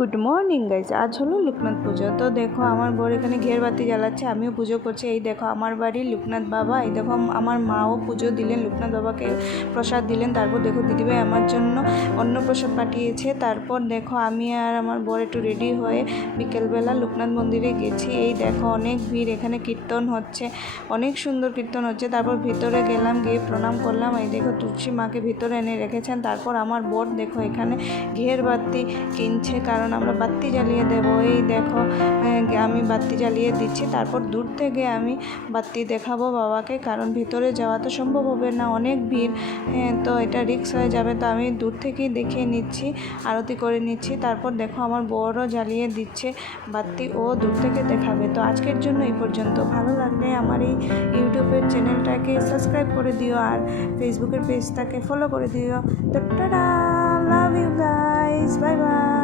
Good morning guys, আজ হলো লোকনাথ পুজো। তো দেখো আমার বর এখানে ঘের বাতি জ্বালাচ্ছে, আমিও পুজো করছি। এই দেখো আমার বাড়ি লোকনাথ বাবা, এই দেখো আমার মাও পুজো দিলেন, লোকনাথ বাবাকে প্রসাদ দিলেন। তারপর দেখো দিদিভাই আমার জন্য অন্ন প্রসাদ পাঠিয়েছে। তারপর দেখো আমি আর আমার বর একটু রেডি হয়ে বিকেলবেলা লোকনাথ মন্দিরে গেছি। এই দেখো অনেক ভিড়, এখানে কীর্তন হচ্ছে, অনেক সুন্দর কীর্তন হচ্ছে। তারপর ভিতরে গেলাম, গিয়ে প্রণাম করলাম। এই দেখো তুলসী মাকে ভিতরে এনে রেখেছেন। তারপর আমার বর দেখো এখানে ঘের বাতি কিনছে, কারণ আমরা বাতি জ্বালিয়ে দেব। এই দেখো আমি বাতি জ্বালিয়ে দিচ্ছি। তারপর দূর থেকে আমি বাতি দেখাবো বাবাকে, কারণ ভিতরে যাওয়া তো সম্ভব হবে না, অনেক ভিড়, তো এটা রিস্ক হয়ে যাবে। তো আমি দূর থেকেই দেখিয়ে নিচ্ছি, আরতি করে নিচ্ছি। তারপর দেখো আমার বড়ও জ্বালিয়ে দিচ্ছে বাতি, ও দূর থেকে দেখাবে। তো আজকের জন্য এই পর্যন্ত। ভালো লাগলে আমার এই ইউটিউবের চ্যানেলটাকে সাবস্ক্রাইব করে দিও, আর ফেসবুকের পেজটাকে ফলো করে দিও। তো টাটা, love you guys, bye by.